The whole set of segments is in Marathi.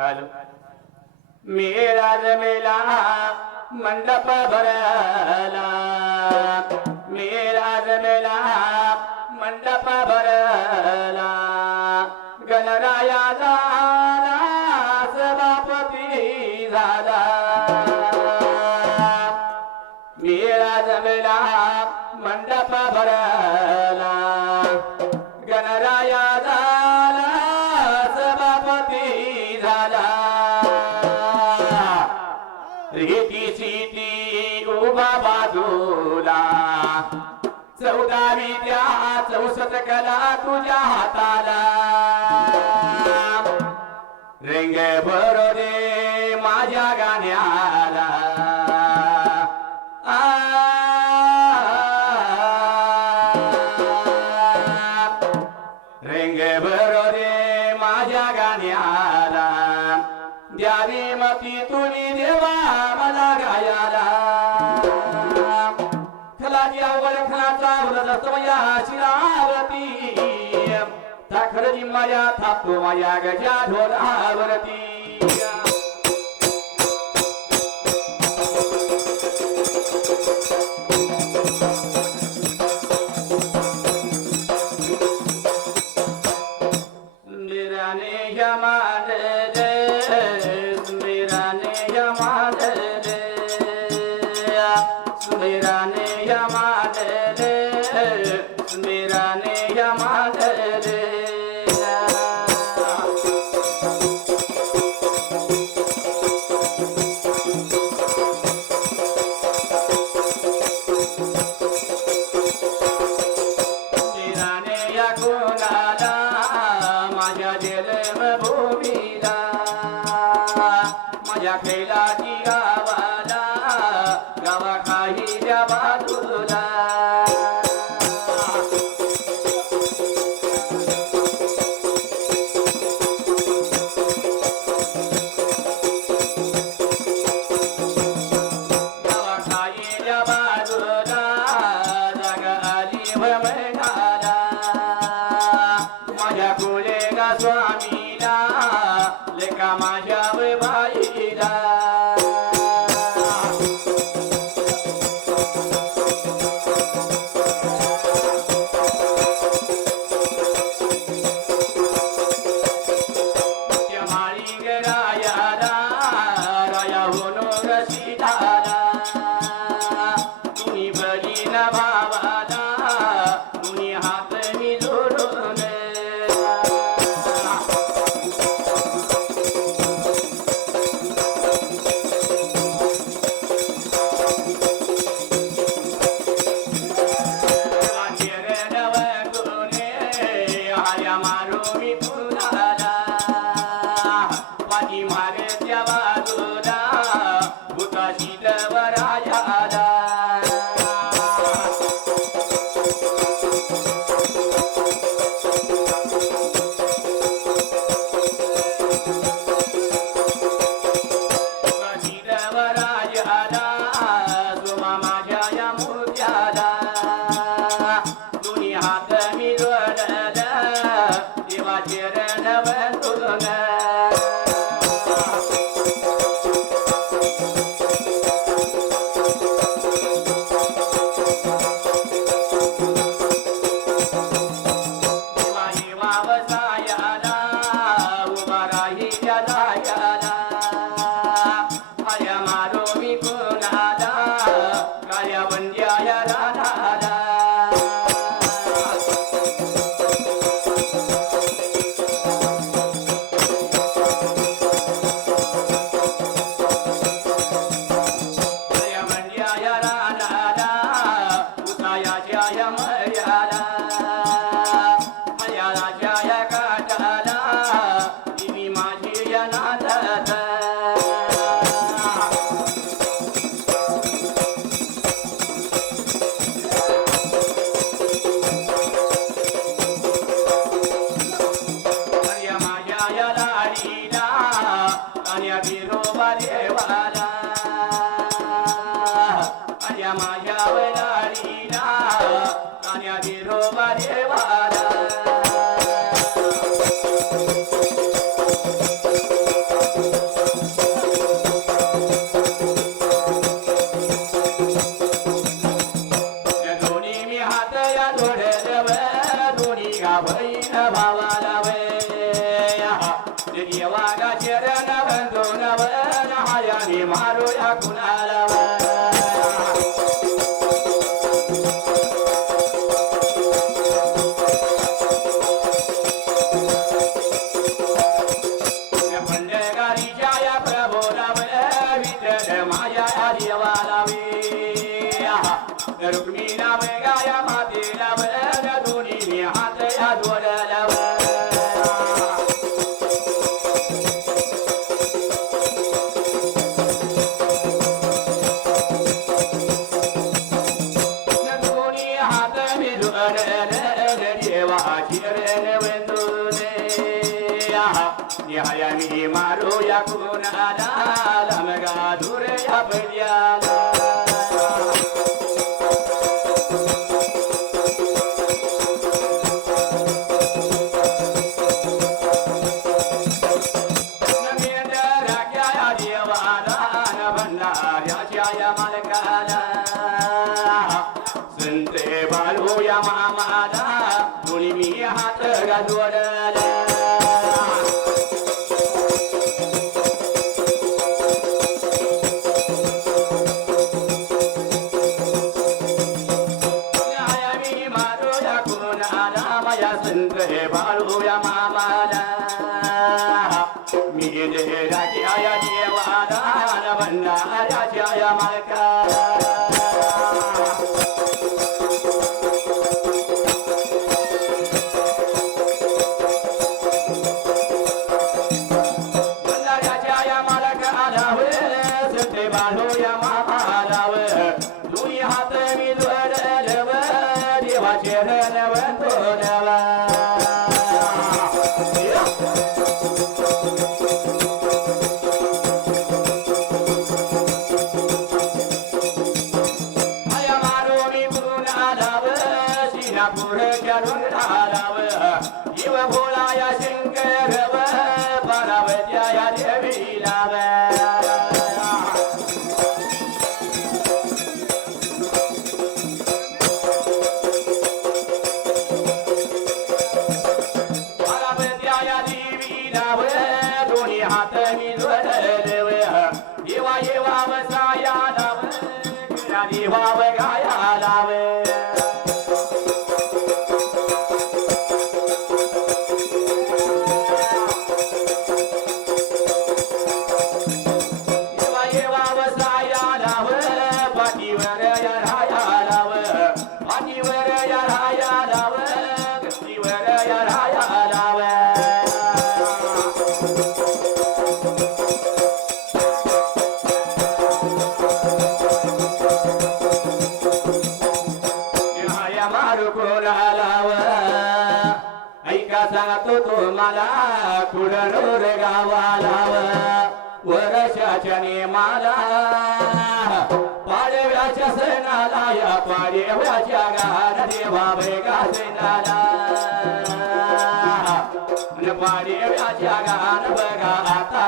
हॅलो मेळा मेला मंडप भरला. मेळा मेला मंडप भरला. गणराया जा लागला तुझ्या हाताला. रेंगे भरो दे मया थाप्तो मया गजा ढोलावरती Yama भय बैठा হায় আমার রমিত বারাইয়া রাজা माझ्या वैराणीला कान्या विरोबा देवा ሩክሚና በጋያ ማቴላ በ संत बाळू या महामादा मुली मी हात गाजवड Bonella. देवाच्या गार देवा बैगाला पाणी व्याच्या गार बघा आता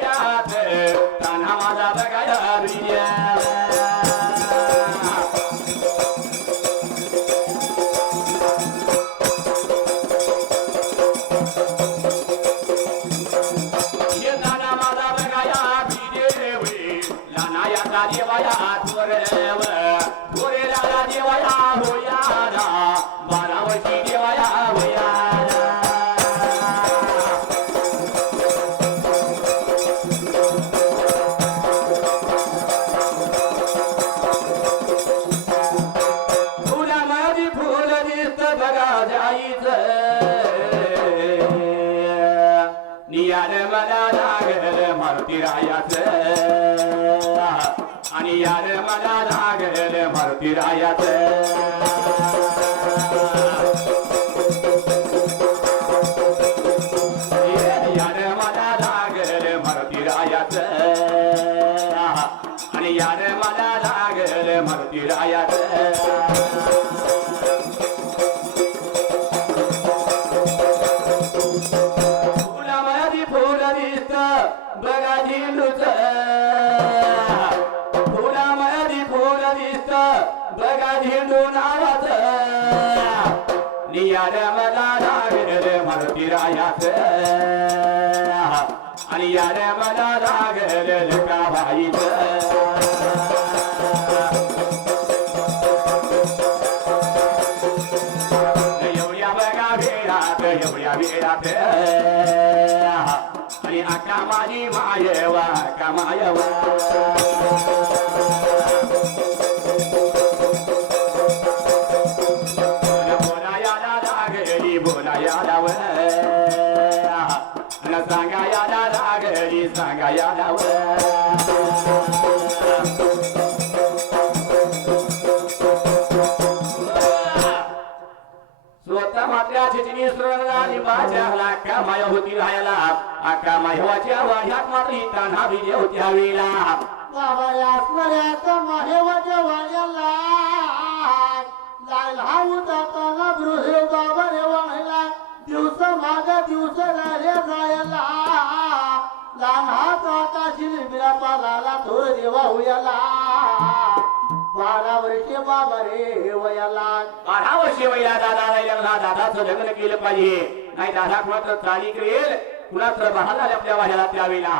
ya te, tan amada de callar bien. akamari mayewa kamayewa Sangaya da da ge, sangaya da we. चिचणी आणि माझ्या अक्का माय होती राहायला अक्का मायवाच्या वाढ्यात मात्र तान्हा विजय होत्या वेळेला बाबा यास्मऱ्याचा माहेवाच्या वाण्याला लाल हा उताताना बृहे बाबा रे वाहिला दिवस माग दिवस राहिले जायला लहान हात आकाशी बिरापा लाला थोर देवा होयाला. बारा वर्षे बाबा रे वयाला. बारा वर्षे वया दादा लग्न दादाचं लग्न केलं पाहिजे. नाही दादा कुणाचं चाली करेल कुणाचं बहाल झाले आपल्या वाड्याला त्यावेळेला.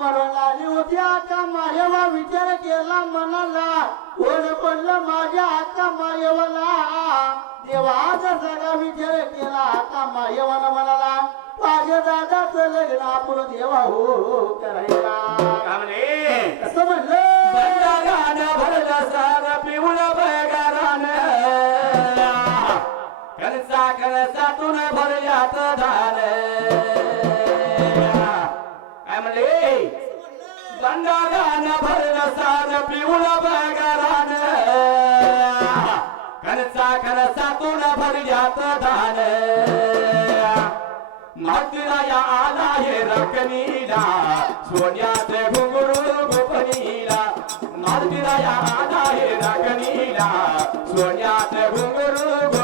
मरण आली होती आता माहेवा विचार केला मनाला. कोण पडलं माझ्या आता माहेवाला देवाचा सगळा विचार केला आता माहेवाला म्हणाला माझ्या दादाचं लग्न आपण देवा हो हो करायला. का म्हणे? असं म्हणलं. बंडागानं भरलं सारं पिवळं भरल्यात धान. काय म्हणले? बंडागानं भरलं सारं पिवळं बगारान. कणसा कणसातून भरल्यात आला हे रकनीला. सोन्याचे घुंगरू आज मातीराया आला हे रकनीला सोन्यात घुंगरू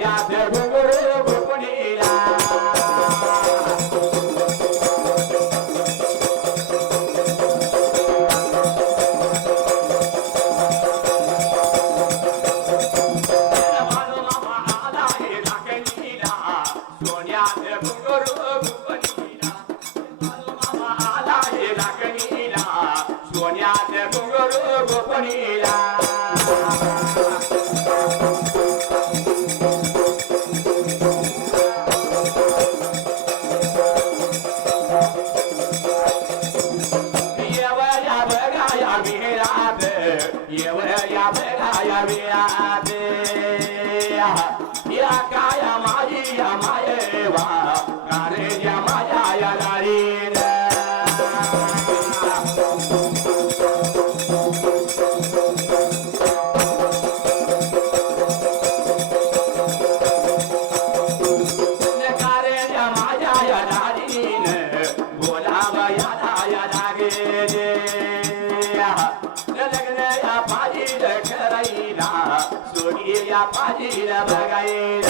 सोन्यात घुंगरू या लागे लग्न या पाजील करायला सोडी या पाजील बघायला.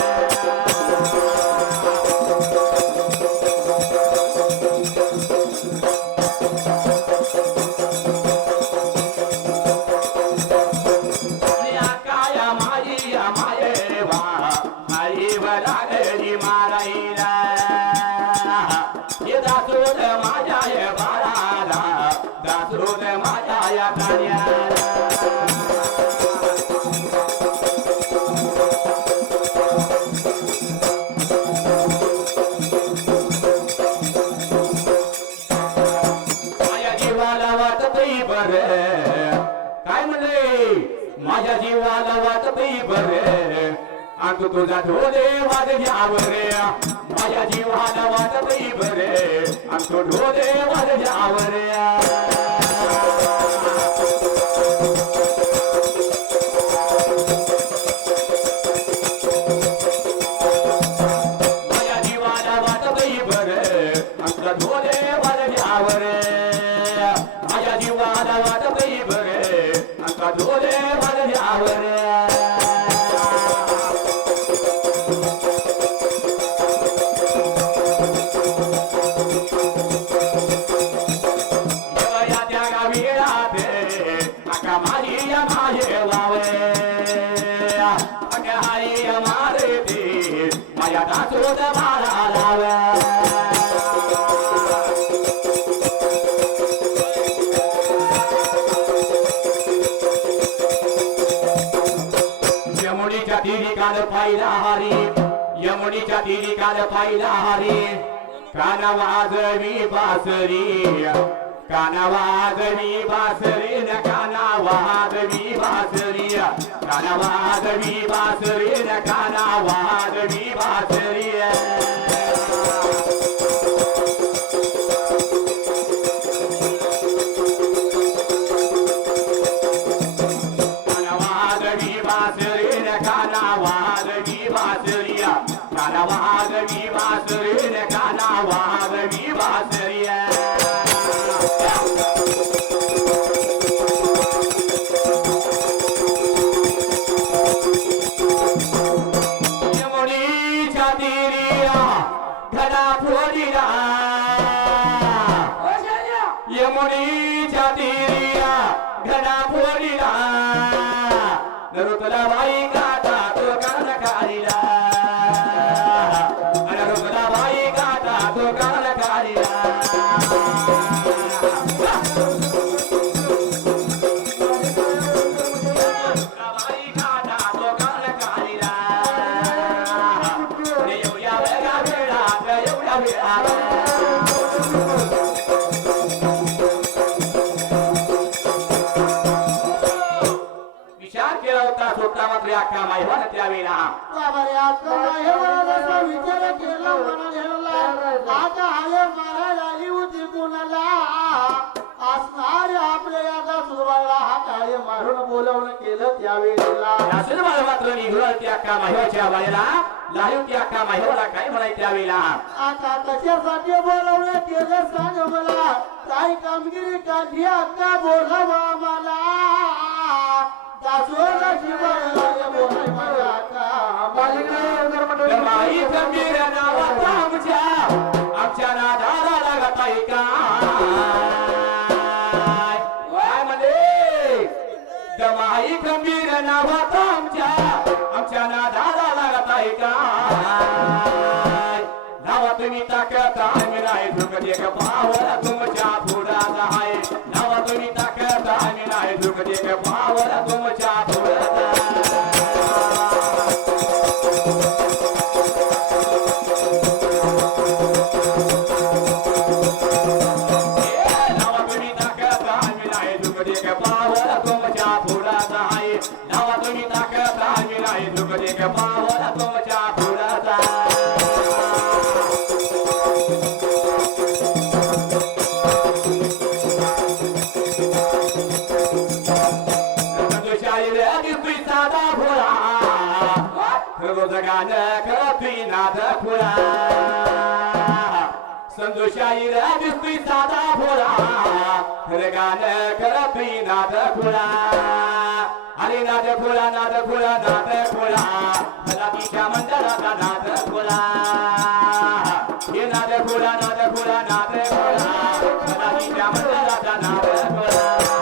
जीवाला वाटतही बरे अंत तुझा ढोले वाद घ्याव रे। माझ्या जीवाला वाटतही बरे बर तो ढोले वाद घ्याव रे। यमुनीच्या तिरी काल पाहिला हरी यमुनीच्या तिरी काल पाहिला हरी. काना वाजवी बासरी काना वाजवी बासरी न काना वाजवी बासरी. काना वाजवी बासरी न काना वाजवी बासरी कानावादवी बासरी न कानावादवी बासरिया वेळा वेळा विचार केला होता स्वतः मात्र अख्खा माहिती त्यावेळेला बोलवणं केलं त्यावेळेला. मला मात्र निघून त्या अख्खा माहिवाच्या बाळेला लाईव त्या अख्खा माहिवाला काय म्हणाय त्यावेळेला. आता कशासाठी बोलवलं केलं सांग मला. काय कामगिरी काढली अक्का बोलावा मला दासोला शिवायला बोलाय माझ्या अक्का माई गंभीर नावाचा आमच्या आमच्या नादाला लागत आहे दमाई नावाचा आमच्या आमच्या नादाला लागत आहे काय नावा तुम्ही ताकद आम्ही नाही झुकते का पावर तुमच्या पुढात आहे. नावा तुम्ही आम्ही नाही का पावर तुमच्या पुढात गाण करतोय नाद फोळा संजो शाहीर दिसतोय साधा फोळा खर गाण करतोय नाद फोळा अरे नाद फोळा नाद फोळा नाद फोळा भलाकीच्या मंडळाचा नाद फोळा हे नाद फोळा नाद फोळा नाद फोळा भलाकीच्या मंडळाचा नाद फोळा